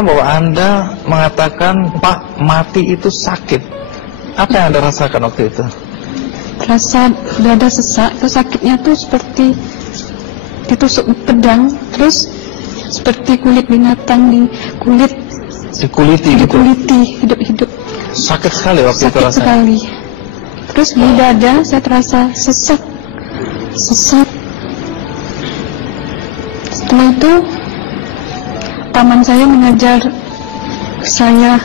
Bahwa Anda mengatakan Pak mati itu sakit. Apa yang Anda rasakan waktu itu? Rasa dada sesak, itu sakitnya tuh seperti ditusuk pedang, terus seperti kulit binatang dikuliti hidup-hidup. Sakit sekali waktu itu rasanya. Sakit sekali. Terus di dada saya terasa sesak. Setelah itu paman saya mengajar saya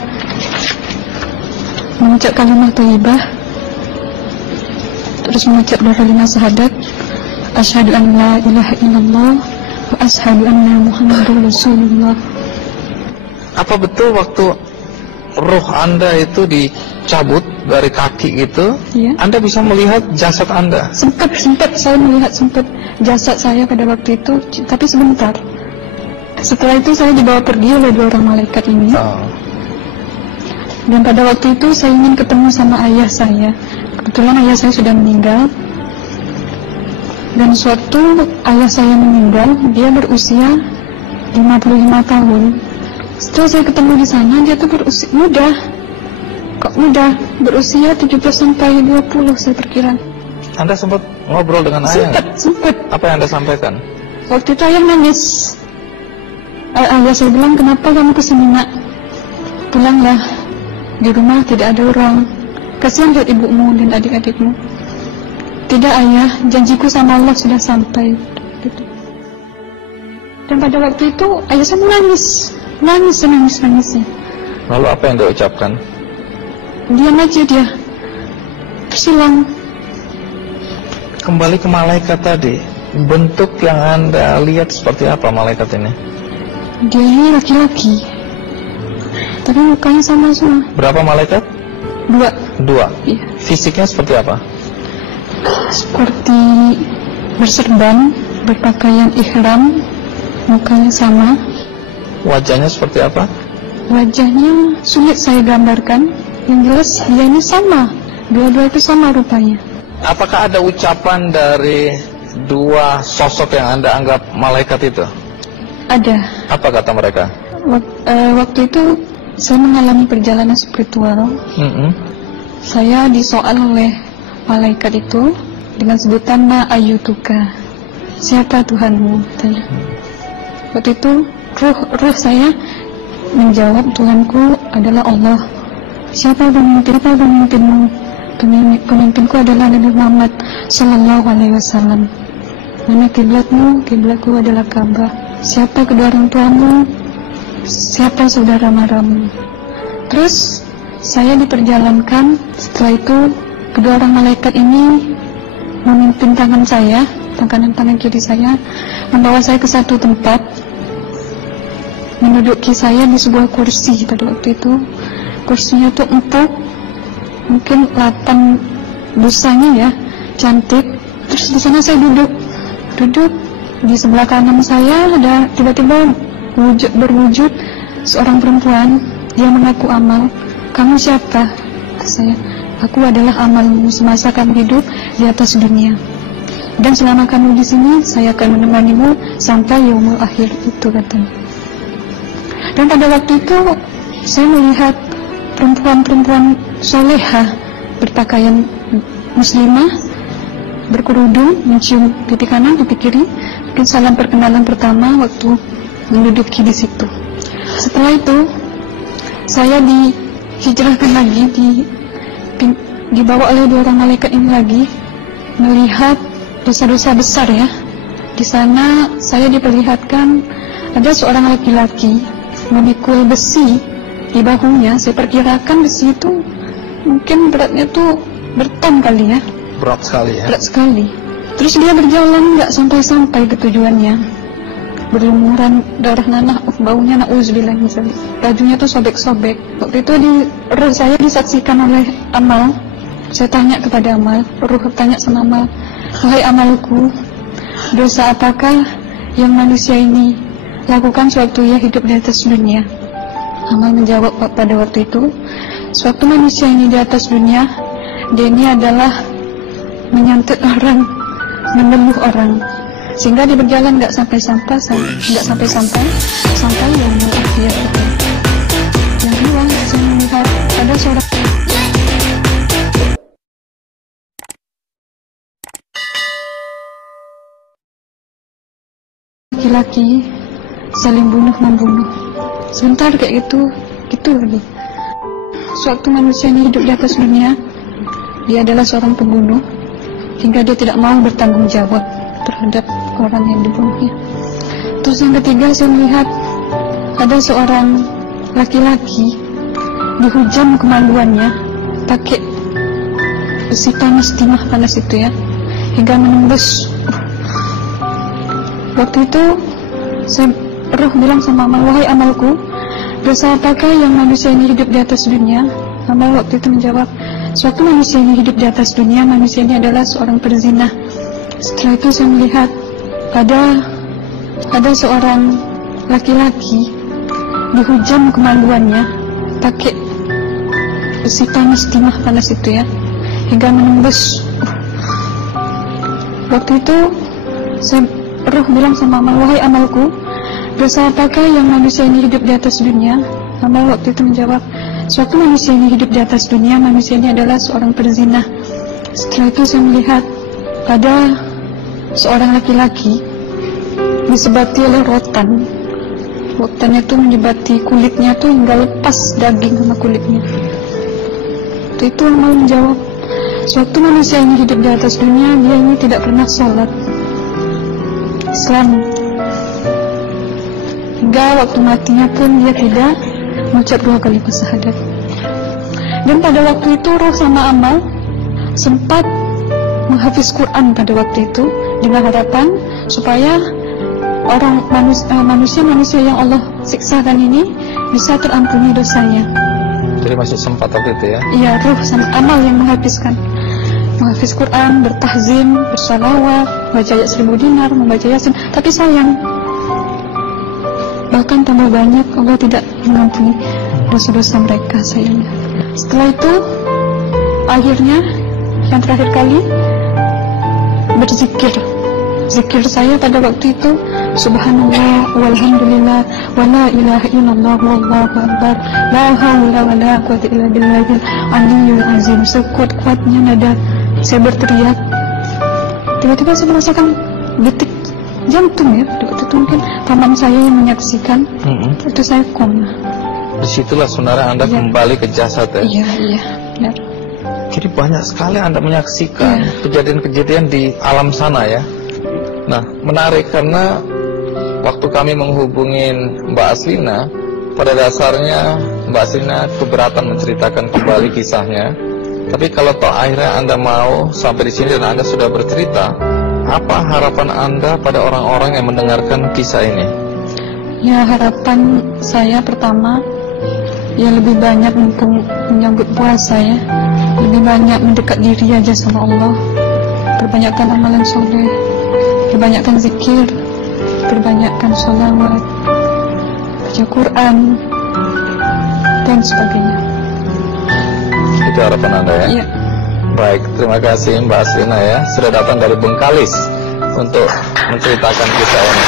mengucap kalimat thayyibah, terus mengucap dua kalimat syahadat, asyhadu an la ilaha illallah wa asyhadu anna muhammadar rasulullah. Apa betul waktu ruh Anda itu dicabut dari kaki itu, ya, Anda bisa melihat jasad Anda? Sempat saya melihat jasad saya pada waktu itu, tapi sebentar. Setelah itu saya dibawa pergi oleh dua orang malaikat ini. Dan pada waktu itu saya ingin ketemu sama ayah saya. Kebetulan ayah saya sudah meninggal. Dan suatu ayah saya meninggal, dia berusia 55 tahun. Setelah saya ketemu di sana, dia tuh berusia muda. Kok muda? Berusia 17 sampai 20 saya perkira. Anda sempat ngobrol dengan ayah? Sempat. Apa yang Anda sampaikan? Waktu itu ayah nangis. Ayah saya bilang, kenapa kamu kesini nak? Pulanglah, di rumah tidak ada orang. Kasihan lihat ibumu dan adik-adikmu. Tidak ayah, janjiku sama Allah sudah sampai. Dan pada waktu itu ayah saya menangis. Lalu apa yang dia ucapkan? Diam aja dia, tersilang. Kembali ke malaikat tadi, bentuk yang Anda lihat seperti apa malaikat ini? Dia ini laki-laki, tapi mukanya sama semua. Berapa malaikat? Dua. Iya. Fisiknya seperti apa? Seperti berserban, berpakaian ihram, mukanya sama. Wajahnya seperti apa? Wajahnya sulit saya gambarkan. Yang jelas dia ini sama, dua-dua itu sama rupanya. Apakah ada ucapan dari dua sosok yang Anda anggap malaikat itu? Ada. Apa kata mereka? Waktu itu saya mengalami perjalanan spiritual. Saya disoal oleh malaikat itu dengan sebutan ma ayyutuka, siapa Tuhanmu? Waktu itu ruh saya menjawab, Tuhanku adalah Allah. Siapa pemimpinmu? Pemimpinku adalah Nabi Muhammad Sallallahu Alaihi Wasallam. Mana kiblatmu? Kiblatku adalah Ka'bah. Siapa kedua orang tuamu? Siapa saudara maramu? Terus saya diperjalankan. Setelah itu kedua orang malaikat ini memimpin tangan saya, tangan kiri saya, membawa saya ke satu tempat, menduduki saya di sebuah kursi. Pada waktu itu kursinya tuh empuk, mungkin 8 busanya ya, cantik. Terus di sana saya duduk di sebelah kanan saya ada tiba-tiba berwujud seorang perempuan. Dia mengaku Amal. Kamu siapa? Saya, aku adalah amalmu semasa kamu hidup di atas dunia. Dan selama kamu di sini, saya akan menemanimu sampai yaumul akhir, itu katanya. Dan pada waktu itu saya melihat perempuan-perempuan solehah berpakaian muslimah, berkerudung, mencium pipi kanan, pipi kiri. Mungkin salam perkenalan pertama waktu menduduki di situ. Setelah itu saya dihijrahkan lagi, dibawa oleh dua orang malaikat ini lagi, melihat dosa-dosa besar ya. Di sana saya diperlihatkan ada seorang laki-laki memikul besi di bahunya. Saya perkirakan besi itu mungkin beratnya tuh berton kali ya. Berat sekali ya. Berat sekali. Terus dia berjalan nggak sampai ke tujuannya. Berlumuran darah nanah, baunya na'udzubillah misalnya. Bajunya tuh sobek-sobek. Waktu itu ruh saya disaksikan oleh Amal. Saya tanya kepada Amal, ruh tanya sama Amal, wahai amalku, dosa apakah yang manusia ini lakukan sewaktu ia hidup di atas dunia? Amal menjawab pada waktu itu, sewaktu manusia ini di atas dunia, dia ini adalah menyantet orang, menemuh orang, sehingga dia berjalan nggak sampai yang akhir. adalah seorang laki-laki saling bunuh-membunuh. Sebentar kayak gitu lagi. Sewaktu manusia ini hidup di atas dunia, dia adalah seorang pembunuh, hingga dia tidak mau bertanggung jawab terhadap orang yang dibunuhnya. Terus yang ketiga, saya melihat ada seorang laki-laki dihujam kemaluannya pakai besi panas, timah panas itu ya, hingga menembus. Waktu itu saya roh bilang sama amal, wahai amalku, dosa apakah yang manusia ini hidup di atas dunia? Amal waktu itu menjawab, suatu manusia ini hidup di atas dunia, manusia ini adalah seorang perzina. Setelah itu saya melihat ada seorang laki-laki dihujam kemaluannya pakai besi panas, timah panas itu ya, hingga menembus. Waktu itu saya roh bilang sama amal, wahai amalku, dosa apakah yang manusia ini hidup di atas dunia? Amal waktu itu menjawab, suatu manusia ini hidup di atas dunia, manusia ini adalah seorang perzina. Setelah itu saya melihat ada seorang laki-laki disebati oleh rotan. Rotannya itu menyebati kulitnya tuh hingga lepas daging sama kulitnya. Itu amal menjawab, suatu manusia ini hidup di atas dunia, dia ini tidak pernah sholat Islam, hingga waktu matinya pun dia tidak mengucap 2 kali syahadat. Dan pada waktu itu roh sama amal sempat menghafiz Quran pada waktu itu dengan harapan supaya orang manusia yang Allah siksakan ini bisa terampuni dosanya. Jadi masih sempat waktu itu ya? Iya, roh sama amal yang menghafiz Quran, bertahzim, bersalawat, baca ayat 1000 dinar, membaca Yasin. Tapi sayang, bahkan tambah banyak Allah tidak mengampuni dosa-dosa mereka, sayangnya. Setelah itu, akhirnya yang terakhir kali berzikir. Zikir saya pada waktu itu, subhanallah, walhamdulillah, wala ilaha illallah, wallahu akbar, la haula wala quwwata illa billahil aliyyil azim. Sekuat-kuatnya nada saya berteriak, tiba-tiba saya merasakan detik jantung ya. Waktu itu mungkin paman saya yang menyaksikan. Itu saya koma. Disitulah saudara Anda kembali ke jasad ya? Iya, benar. Jadi banyak sekali Anda menyaksikan kejadian-kejadian di alam sana ya. Nah, menarik karena waktu kami menghubungin Mbak Aslina, pada dasarnya Mbak Aslina keberatan menceritakan kembali kisahnya. Tapi kalau toh akhirnya Anda mau sampai di sini dan Anda sudah bercerita, apa harapan Anda pada orang-orang yang mendengarkan kisah ini? Ya, harapan saya pertama, ya lebih banyak menyambut puasa ya, lebih banyak mendekat diri aja sama Allah, perbanyakkan amalan soleh, perbanyakkan zikir, perbanyakkan sholawat, baca Quran, dan sebagainya. Itu harapan Anda ya? Iya. Baik, terima kasih Mbak Aslina ya, sudah datang dari Bengkalis untuk menceritakan kisah ini.